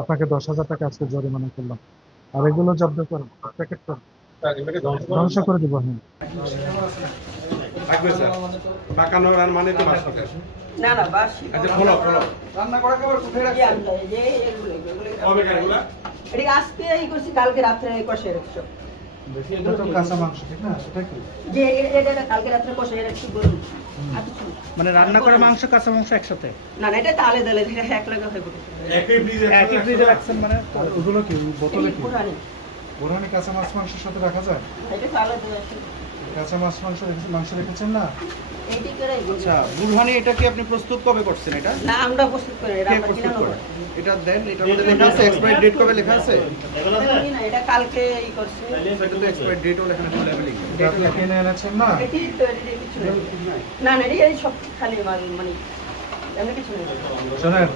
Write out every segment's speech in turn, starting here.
আপনাকে 10,000 টাকা আজকে জরিমানা করলাম। আর এগুলো জব্দ করেন, প্যাকেট করেন, ধ্বংস করে দিব। হ্যাঁ, থাকবে স্যার পাকানোর আর মানে তো বাসা না না বাসি আচ্ছা ফলো রান্না করা খাবার কোথায় কি রাখছেন? আনতে যে এগুলো কবে এগুলা এটা আজকে এই করছি কালকে রাত্রে কষে রাখছো এটা তো কাঁচা মাংস, ঠিক না? এটা কি? যে এটা কালকে রাত্রে কষে রাখছি বলুন মানে রান্না করা মাংস কাঁচা মাংস একসাথে না না এটা তালে দালে এক লাগা হয়ে পড়ে একই ফ্রিজে একই ফ্রিজে রাখছেন মানে আর ওগুলো কি বোতলে কি? পুরানি বোরহানি কাঁচা মাছ মাংসের সাথে রাখা যায়? এটা তালে দালে কাঁচা মাছ মাংস রেখেছেন না? এইটি করে আচ্ছা বুরহানি এটা কি আপনি প্রস্তুত কবে করছেন এটা? না আমরা প্রস্তুত করে এটা কে আমরা প্রস্তুত কিনা করে? এটা দেন এটার মধ্যে লেখা আছে এক্সপায়ারি ডেট কবে লেখা আছে? না এটা কালকে এই করছি এটা তো এক্সপায়ারি ডেটও লেখা আছে লেভেলিং। এটা আপনি কিনে এনেছেন না? এটি তো এটি কিছু নেই না না এই সব খালি মাল মানে এমনি কিছু নেই শোনেন,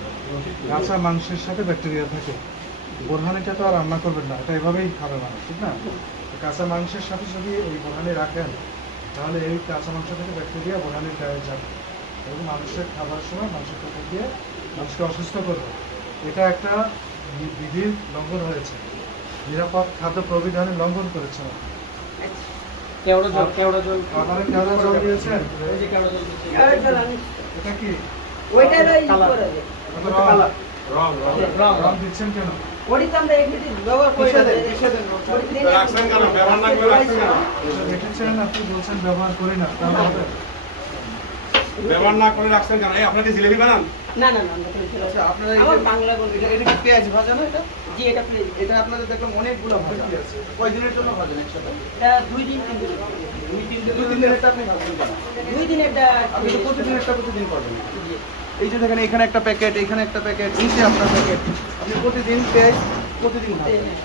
কাঁচা মাংসের সাথে ব্যাকটেরিয়া থাকে। বোরহানিটা তো আর রান্না করবেন না, এটা এভাবেই খাবে মানুষ, ঠিক না? কাঁচা মাংসের সাথে যদি এই বোরহানি রাখেন, তাহলে এই কাঁচা মাংস থেকে ব্যাকটেরিয়া বোরহানির গায়ে যাবে এবং মানুষের খাবার সময় মানুষের পেটে গিয়ে মানুষকে অসুস্থ করবে। এটা একটা বিধির লঙ্ঘন হয়েছে, নিরাপদ খাদ্য প্রবিধানের লঙ্ঘন করেছে। কেওড়া জল খাবারে কেওড়া জল দিয়েছেন? এই যে কেওড়া জল আর জ্বালানি এটা কি? ওইটার ওই কালার। করে এটা রং। রং রং দিচ্ছেন কেন? ওটি তো আমরা একটু ব্যবহার করে রাখছেন কেন ব্যবহার না করে রাখছেন কেন এটা রেখেছেন, আপনি বলছেন ব্যবহার করি না, তাহলে হবে? ব্যবহার না করে রাখছেন কেন এই আপনাকে জিলেবি বানান না না না আমরা তো আচ্ছা আপনারা আমার বাংলা বলবি এটা কি পেঁয়াজ ভাজা না এটা? জি এটা প্লিজ এটা আপনাদের দেখলাম অনেকগুলো ভাজা আছে। কয় দিনের জন্য ভাজেন একসাথে? এটা 2 দিন 3 দিন 2 দিনের এটা আপনি ভাজবেন কেন? 2 দিন এটা আপনি তো প্রতিদিন একটা প্রতিদিন করবেন। এই যে দেখেন এখানে একটা প্যাকেট, এখানে একটা প্যাকেট, নিচে আপনার প্যাকেট। আপনি প্রতিদিন পেঁয়াজ প্রতিদিন ভাজবেন।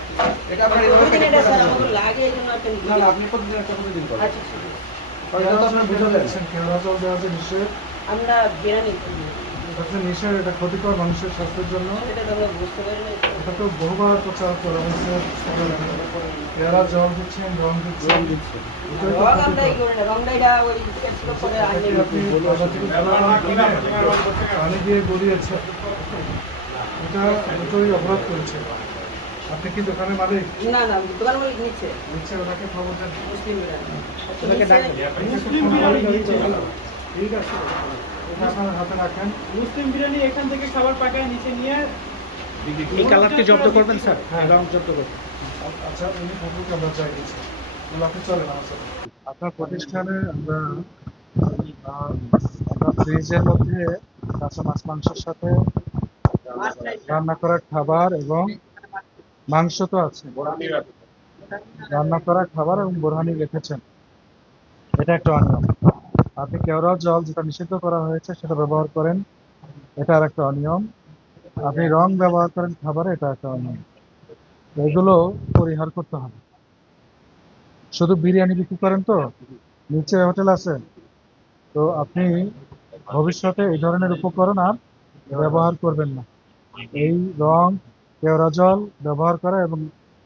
এটা আপনার এইভাবে 2 দিন প্যাকেট এটা করে স্যার ভাজবেন। আমাদের লাগে এইজন্য আপনি না না আপনি প্রতিদিন একটা প্রতিদিন করবেন। আচ্ছা ঠিক আছে। এটা তো আপনার বুঝলেন। কেওড়া জল দেওয়া যে নিষেধ, আমরা বিরিয়ানি এটা যে নিষেধ, এটা ক্ষতিকর মানুষের স্বাস্থ্যের জন্য। এটা তো আমরা বুঝতে পারি না এটা তো বহুবার প্রচার করা হয়েছে। কেওড়া জল দিচ্ছেন, রং দিচ্ছেন, এটাই তো রং আমরা এই ক্ষতিকর। করি না রংটা এটা ওই এক্সট্রা করে আনি আপনি বাজার থেকে ব্যবহার না করে পানি দিয়ে গড়িয়েছে, এটা দুটোই অপরাধ করেছে। আপনি কি দোকানের মালিক? না না দোকান মালিক নিচ্ছে নিচ্ছে, ওনাকে খবর দেন। মুসলিম বিরিয়ানি ওনাকে ডাকবেন। ঠিক আছে, এটা আপনার হাতে রাখেন। মুসলিম বিরিয়ানি এখান থেকে খাবার পাকায় নিচে নিয়ে এই কালারটি জব্দ করবেন স্যার? হ্যাঁ। রং জব্দ করবেন। আচ্ছা, উনি ঠাকুরকে আমরা চাই দিচ্ছি, আপনি চলেন আমার সাথে। আপনার প্রতিষ্ঠানে আমরা ফ্রিজের মধ্যে কাঁচা মাছ মাংসের সাথে রান্না করা খাবার এবং মাংস তো আছে, রান্না করা খাবার এবং বোরহানি রেখেছেন, এটা একটা অনিয়ম। আপনি কেওড়া জল যেটা নিষিদ্ধ করা হয়েছে সেটা ব্যবহার করেন, এটা আর একটা অনিয়ম। আপনি রং ব্যবহার করেন খাবারে, এটা একটা অনিয়ম। এগুলো পরিহার করতে হবে। শুধু বিরিয়ানি বিক্রি করেন তো, নিচে হোটেল আছে, তো আপনি ভবিষ্যতে এই ধরনের উপকরণ আর ব্যবহার করবেন না। এই রং, কেওড়া জল ব্যবহার করা এবং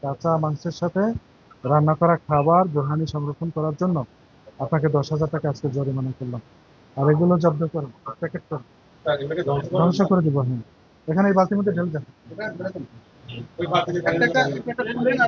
কাঁচা মাংসের সাথে রান্না করা খাবার বোরহানি সংরক্ষণ করার জন্য আপনাকে 10,000 টাকা আজকে জরিমানা করলাম। আর এগুলো জব্দ করেন, প্যাকেট করেন, ধ্বংস করে দিব। হ্যাঁ, এখানে এই বালতির মধ্যে ঢেলে দেন। ওই বাতিল একটা খুলে না